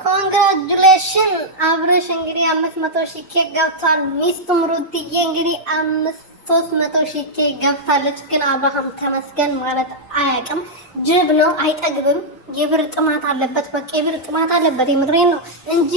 ኮንግራጁሌሽን አብርሽ እንግዲህ 500,000 ኬክ ገብቷል። ሚስቱም ሩትዬ እንግዲህ 300,000 ኬክ ገብታለች። ግን አብርሃም ተመስገን ማለት አያውቅም። ጅብ ነው፣ አይጠግብም። የብር ጥማት አለበት። በቃ የብር ጥማት አለበት። የምድሬን ነው እንጂ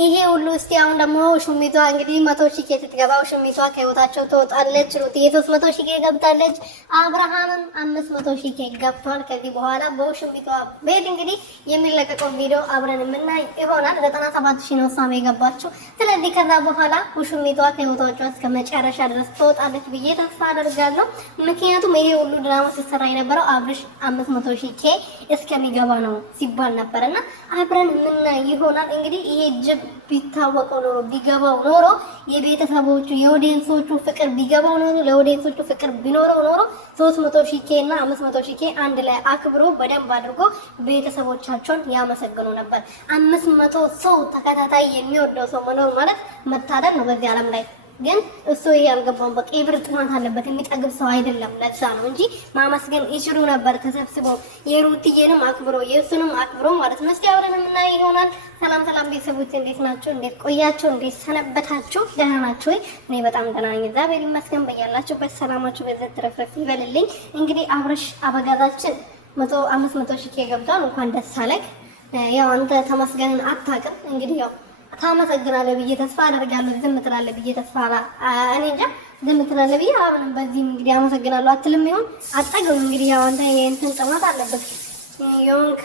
ይሄ ሁሉ እስቲ አሁን ደግሞ ሹሚቷ እንግዲህ 100,000 ኬክ ትገባው ሹሚቷ ከህይወታቸው ትወጣለች። ሩትዬ 300,000 ኬክ ገብታለች። አብርሃምም 500,000 ኬክ ገብቷል። ከዚህ በኋላ በሹሚቷ ቤት እንግዲህ የሚለቀቀው ቪዲዮ አብረን የምናይ ይሆናል። 97,000 ነው እሷም የገባችው። ስለዚህ ከዛ በኋላ ሹሚቷ ከህይወታቸው እስከ መጨረሻ ድረስ ትወጣለች ብዬ ተስፋ አደርጋለሁ። ምክንያቱም ይሄ ሁሉ ድራማ ሲሰራ የነበረው አብርሽ 500,000 ኬክ እስከሚገባ ነው ሲባል ነበርና አብረን የምናይ ይሆናል። እንግዲህ ይሄ ጅብ ቢታወቀው ኖሮ ቢገባው ኖሮ የቤተሰቦቹ የኦዲየንሶቹ ፍቅር ቢገባው ኖሮ ለኦዲየንሶቹ ፍቅር ቢኖረው ኖሮ 300,000 ኬ እና 500,000 ኬ አንድ ላይ አክብሮ በደንብ አድርጎ ቤተሰቦቻቸውን ያመሰግኑ ነበር። 500 ሰው ተከታታይ የሚወደው ሰው መኖር ማለት መታደል ነው በዚህ ዓለም ላይ። ግን እሱ ያልገባው በቃ የብር ጥማት አለበት፣ የሚጠግብ ሰው አይደለም። ለዛ ነው እንጂ ማመስገን ይችሉ ነበር ተሰብስበው፣ የሩትዬንም አክብሮ የእሱንም አክብሮ ማለት ነው። እስቲ አብረን የምናይ ይሆናል። ሰላም ሰላም ቤተሰቦች፣ እንዴት ናችሁ? እንዴት ቆያችሁ? እንዴት ሰነበታችሁ? ደህና ናችሁ ወይ? እኔ በጣም ደህና ነኝ፣ እግዚአብሔር ይመስገን። በያላችሁበት ሰላማችሁ በዘት ተረፍረፍ ይበልልኝ። እንግዲህ አብርሽ አበጋዛችን 500,000 ኬክ ገብቷል። እንኳን ደስ አለህ። ያው አንተ ተመስገንን አታውቅም እንግዲህ ያው ታመሰግናለህ ብዬ ተስፋ አደርጋለሁ። ዝም ትላለህ ብዬ ተስፋ እኔ እንጃ ዝም ትላለህ ብዬ አሁንም በዚህም እንግዲህ አመሰግናለሁ አትልም ይሆን አጠገብ እንግዲህ ያው አንተ የእንትን ጥማት አለበት የሆንክ